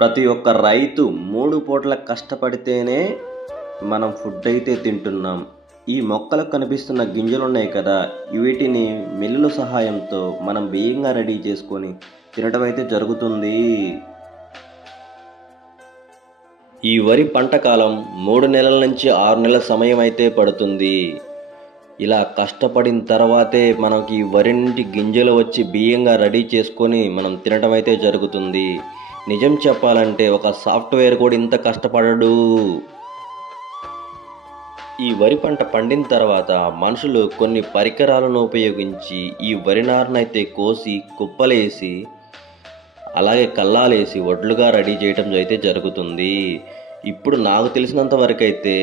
ప్రతి ఒక్క రైతు 3 పూటల కష్టపడితేనే మనం ఫుడ్ అయితే తింటున్నాం. ఈ మొక్కలకు కనిపిస్తున్న గింజలున్నాయి కదా, వీటిని మిల్లుల సహాయంతో మనం బియ్యంగా రెడీ చేసుకొని తినడం అయితే జరుగుతుంది. ఈ వరి పంట కాలం 3 నెలల నుంచి 6 నెలల సమయం అయితే పడుతుంది. ఇలా కష్టపడిన తర్వాతే మనకి వరి నుండి గింజలు వచ్చి బియ్యంగా రెడీ చేసుకొని మనం తినడం అయితే జరుగుతుంది. నిజం చెప్పాలంటే ఒక సాఫ్ట్వేర్ కూడా ఇంత కష్టపడడు. ఈ వరి పంట పండిన తర్వాత మనుషులు కొన్ని పరికరాలను ఉపయోగించి ఈ వరి నారునైతే కోసి కుప్పలేసి అలాగే కల్లాలేసి వడ్లుగా రెడీ చేయడం అయితే జరుగుతుంది. ఇప్పుడు నాకు తెలిసినంత వరకు అయితే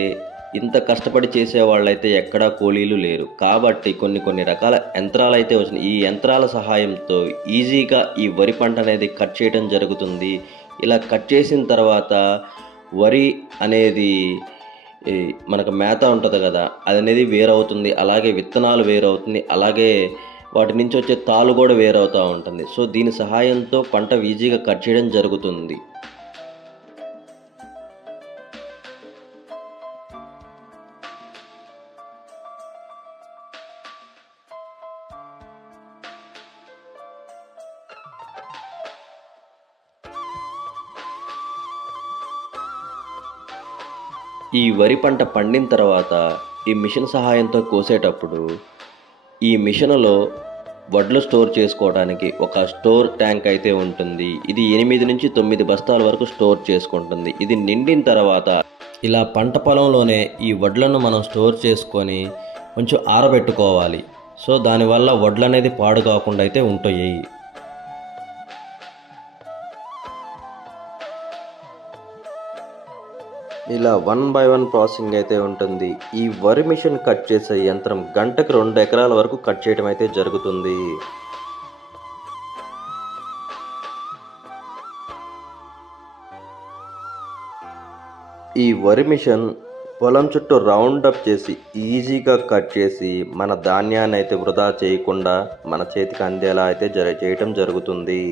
ఇంత కష్టపడి చేసేవాళ్ళైతే ఎక్కడా కూలీలు లేరు. కాబట్టి కొన్ని రకాల యంత్రాలు అయితే వచ్చినాయి. ఈ యంత్రాల సహాయంతో ఈజీగా ఈ వరి పంట అనేది కట్ చేయడం జరుగుతుంది. ఇలా కట్ చేసిన తర్వాత వరి అనేది మనకు మేత ఉంటుంది కదా, అది అనేది వేరవుతుంది. అలాగే విత్తనాలు వేరవుతుంది. అలాగే వాటి నుంచి వచ్చే తాలు కూడా వేరవుతూ ఉంటుంది. సో దీని సహాయంతో పంట ఈజీగా కట్ చేయడం జరుగుతుంది. ఈ వరి పంట పండిన తర్వాత ఈ మిషన్ సహాయంతో కోసేటప్పుడు ఈ మిషన్లో వడ్లు స్టోర్ చేసుకోవడానికి ఒక స్టోర్ ట్యాంక్ అయితే ఉంటుంది. ఇది 8 నుంచి 9 బస్తాల వరకు స్టోర్ చేసుకుంటుంది. ఇది నిండిన తర్వాత ఇలా పంట పొలంలోనే ఈ వడ్లను మనం స్టోర్ చేసుకొని కొంచెం ఆరబెట్టుకోవాలి. సో దానివల్ల వడ్లు అనేది పాడు కాకుండా అయితే ఉంటాయి. ఇలా 1 by 1 ప్రాసెసింగ్ అయితే ఉంటుంది. ఈ వరి మిషన్ కట్ చేసే యంత్రం గంటకు 2 ఎకరాల వరకు కట్ చేయడం అయితే జరుగుతుంది. ఈ వరి మిషన్ పొలం చుట్టూ రౌండ్ అప్ చేసి ఈజీగా కట్ చేసి మన ధాన్యాన్ని అయితే వృధా చేయకుండా మన చేతికి అందేలా అయితే చేయటం జరుగుతుంది.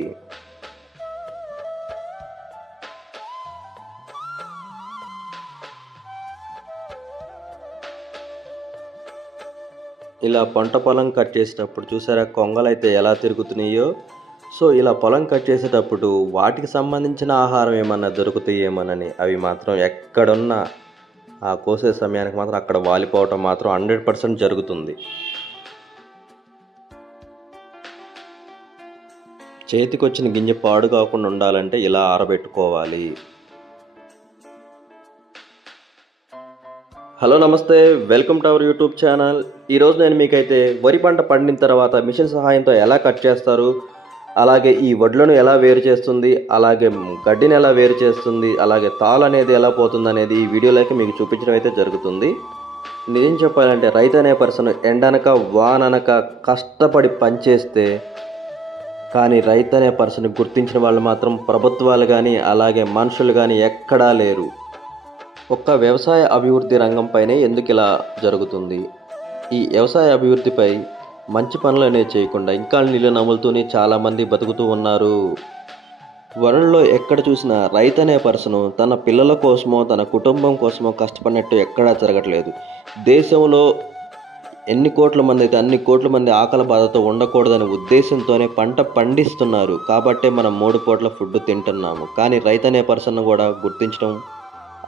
ఇలా పంట పొలం కట్ చేసేటప్పుడు చూసారా కొంగలు అయితే ఎలా తిరుగుతున్నాయో. సో ఇలా పొలం కట్ చేసేటప్పుడు వాటికి సంబంధించిన ఆహారం ఏమన్నా దొరుకుతాయేమోనని అవి మాత్రం ఎక్కడున్నా ఆ కోసే సమయానికి మాత్రం అక్కడ వాలిపోవటం మాత్రం 100% జరుగుతుంది. చేతికొచ్చిన గింజ పాడు కాకుండా ఉండాలంటే ఇలా ఆరబెట్టుకోవాలి. హలో నమస్తే, welcome to our YouTube channel. ఈరోజు నేను మీకైతే వరి పంట పండిన తర్వాత మిషన్ సహాయంతో ఎలా కట్ చేస్తారు, అలాగే ఈ వడ్లను ఎలా వేరు చేస్తుంది, అలాగే గడ్డిని ఎలా వేరు చేస్తుంది, అలాగే తాలు అనేది ఎలా పోతుంది అనేది ఈ వీడియోలోకి మీకు చూపించడం అయితే జరుగుతుంది. నిజం చెప్పాలంటే రైతు అనే పర్సన్ ఎండనక వాననక కష్టపడి పనిచేస్తే కానీ రైతు అనే పర్సన్ గుర్తించిన వాళ్ళు మాత్రం ప్రభుత్వాలు కానీ అలాగే మనుషులు కానీ ఎక్కడా లేరు. ఒక్క వ్యవసాయ అభివృద్ధి రంగంపైనే ఎందుకు ఇలా జరుగుతుంది? ఈ వ్యవసాయ అభివృద్ధిపై మంచి పనులు అనేవి చేయకుండా ఇంకా నీళ్ళు నములుతూనే చాలామంది బతుకుతూ ఉన్నారు. వరల్డ్లో ఎక్కడ చూసినా రైతు అనే పర్సను తన పిల్లల కోసమో తన కుటుంబం కోసమో కష్టపడినట్టు ఎక్కడా జరగట్లేదు. దేశంలో ఎన్ని కోట్ల మంది అయితే అన్ని కోట్ల మంది ఆకలి బాధతో ఉండకూడదనే ఉద్దేశంతోనే పంట పండిస్తున్నారు. కాబట్టే మనం 3 పూట్ల ఫుడ్ తింటున్నాము. కానీ రైతు అనే పర్సన్ కూడా గుర్తించడం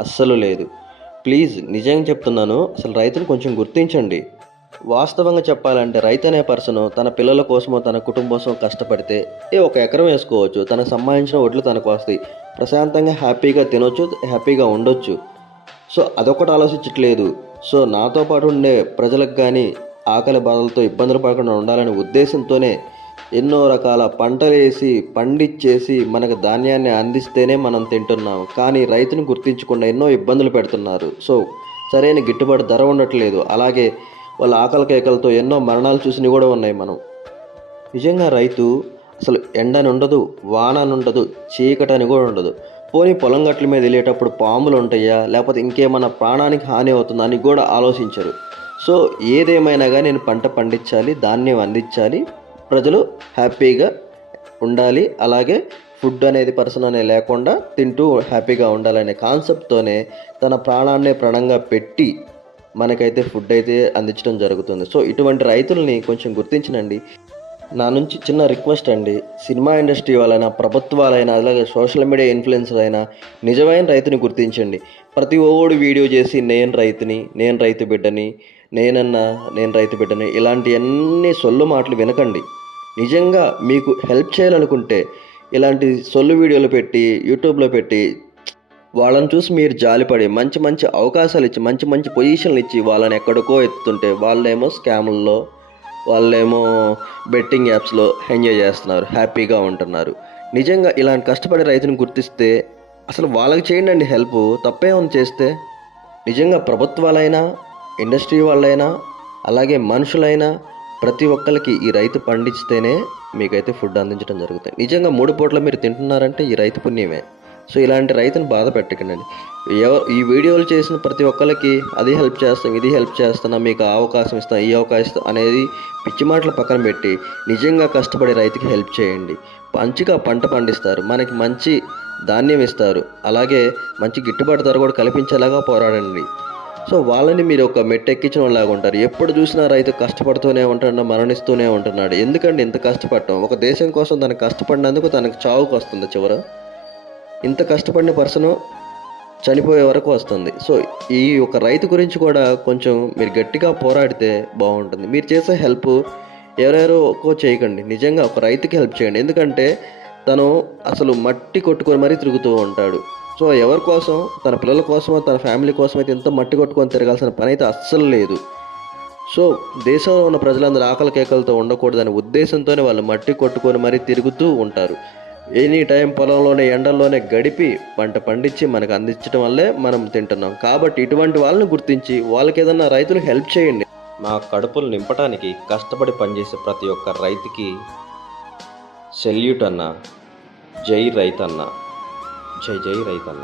అస్సలు లేదు. ప్లీజ్ నిజంగా చెప్తున్నాను, అసలు రైతును కొంచెం గుర్తించండి. వాస్తవంగా చెప్పాలంటే రైతు అనే పర్సన్ తన పిల్లల కోసమో తన కుటుంబం కోసం కష్టపడితే 1 ఎకరం వేసుకోవచ్చు. తనకు సంబంధించిన వడ్లు తనకు వస్తాయి. ప్రశాంతంగా హ్యాపీగా తినొచ్చు, హ్యాపీగా ఉండొచ్చు. సో అదొకటి ఆలోచించట్లేదు. సో నాతో పాటు ఉండే ప్రజలకు కానీ ఆకలి బాధలతో ఇబ్బందులు పడకుండా ఉండాలనే ఉద్దేశంతోనే ఎన్నో రకాల పంటలు వేసి పండించేసి మనకు ధాన్యాన్ని అందిస్తేనే మనం తింటున్నాం. కానీ రైతుని గుర్తించకుండా ఎన్నో ఇబ్బందులు పెడుతున్నారు. సో సరైన గిట్టుబాటు ధర ఉండట్లేదు. అలాగే వాళ్ళ ఆకలి కేకలతో ఎన్నో మరణాలు చూసినవి కూడా ఉన్నాయి. మనం నిజంగా రైతు అసలు ఎండని ఉండదు, వానని ఉండదు, చీకటని కూడా ఉండదు. పోనీ పొలం గట్ల మీద వెళ్ళేటప్పుడు పాములు ఉంటాయా లేకపోతే ఇంకేమన్నా ప్రాణానికి హాని అవుతుందా అని కూడా ఆలోచించరు. సో ఏదేమైనా కానీ నేను పంట పండించాలి, ధాన్యం అందించాలి, ప్రజలు హ్యాపీగా ఉండాలి, అలాగే ఫుడ్ అనేది పర్సన్ అనే లేకుండా తింటూ హ్యాపీగా ఉండాలనే కాన్సెప్ట్తోనే తన ప్రాణాన్నే ప్రాణంగా పెట్టి మనకైతే ఫుడ్ అయితే అందించడం జరుగుతుంది. సో ఇటువంటి రైతుల్ని కొంచెం గుర్తించనండి. నా నుంచి చిన్న రిక్వెస్ట్ అండి, సినిమా ఇండస్ట్రీ వాళ్ళైనా, ప్రభుత్వాలైనా, అలాగే సోషల్ మీడియా ఇన్ఫ్లుయెన్సర్ అయినా నిజమైన రైతుని గుర్తించండి. ప్రతి ఓడు వీడియో చేసి నేను రైతుని, నేను రైతు బిడ్డని, నేను రైతు బిడ్డని ఇలాంటివన్నీ సొల్లు మాటలు వినకండి. నిజంగా మీకు హెల్ప్ చేయాలనుకుంటే ఇలాంటి సొల్లు వీడియోలు పెట్టి యూట్యూబ్లో పెట్టి వాళ్ళని చూసి మీరు జాలిపడి మంచి మంచి అవకాశాలు ఇచ్చి మంచి మంచి పొజిషన్లు ఇచ్చి వాళ్ళని ఎక్కడికో ఎత్తుతుంటే వాళ్ళేమో స్కాముల్లో, వాళ్ళేమో బెట్టింగ్ యాప్స్లో ఎంజాయ్ చేస్తున్నారు, హ్యాపీగా ఉంటున్నారు. నిజంగా ఇలాంటి కష్టపడే రైతుని గుర్తిస్తే అసలు వాళ్ళకి చేయండి అండి హెల్ప్. తప్పే ఉంది చేస్తే. నిజంగా ప్రభుత్వాలైనా, ఇండస్ట్రీ వాళ్ళైనా, అలాగే మనుషులైనా ప్రతి ఒక్కరికి ఈ రైతు పండిస్తేనే మీకైతే ఫుడ్ అందించడం జరుగుతుంది. నిజంగా 3 పూట్ల మీరు తింటున్నారంటే ఈ రైతు పుణ్యమే. సో ఇలాంటి రైతుని బాధ పెట్టకండి. ఈ వీడియోలు చేసిన ప్రతి ఒక్కరికి అది హెల్ప్ చేస్తాం, ఇది హెల్ప్ చేస్తున్నా, మీకు ఆ అవకాశం ఇస్తాం, ఈ అవకాశం అనేది పిచ్చి మాటలు పక్కన పెట్టి నిజంగా కష్టపడే రైతుకి హెల్ప్ చేయండి. మంచిగా పంట పండిస్తారు, మనకి మంచి ధాన్యం ఇస్తారు, అలాగే మంచి గిట్టుబాటు ధర కూడా కల్పించేలాగా పోరాడండి. సో వాళ్ళని మీరు ఒక మెట్టెక్కించిన వాళ్ళలాగా ఉంటారు. ఎప్పుడు చూసినా రైతు కష్టపడుతూనే ఉంటాడు, మరణిస్తూనే ఉంటున్నాడు. ఎందుకండి ఇంత కష్టపడటం? ఒక దేశం కోసం తనకు కష్టపడినందుకు తనకు చావుకు వస్తుంది చివర. ఇంత కష్టపడిన పర్సను చనిపోయే వరకు వస్తుంది. సో ఈ ఒక రైతు గురించి కూడా కొంచెం మీరు గట్టిగా పోరాడితే బాగుంటుంది. మీరు చేసే హెల్ప్ ఎవరెవరో ఒక్కో చేయకండి. నిజంగా ఒక రైతుకి హెల్ప్ చేయండి. ఎందుకంటే తను అసలు మట్టి కొట్టుకొని మరీ తిరుగుతూ ఉంటాడు. సో ఎవరి కోసం, తన పిల్లల కోసమో తన ఫ్యామిలీ కోసం అయితే ఎంత మట్టి కొట్టుకొని తిరగాల్సిన పని అయితే అస్సలు లేదు. సో దేశంలో ఉన్న ప్రజలందరూ ఆకలి కేకలతో ఉండకూడదనే ఉద్దేశంతోనే వాళ్ళు మట్టి కొట్టుకొని మరీ తిరుగుతూ ఉంటారు. ఎనీ టైం పొలంలోనే ఎండల్లోనే గడిపి పంట పండించి మనకు అందించడం వల్లే మనం తింటున్నాం. కాబట్టి ఇటువంటి వాళ్ళని గుర్తించి వాళ్ళకి ఏదన్నా రైతులు హెల్ప్ చేయండి. మా కడుపులు నింపడానికి కష్టపడి పనిచేసే ప్రతి ఒక్క రైతుకి సెల్యూట్ అన్న. జై రైతన్న. జై జై రైతన్న.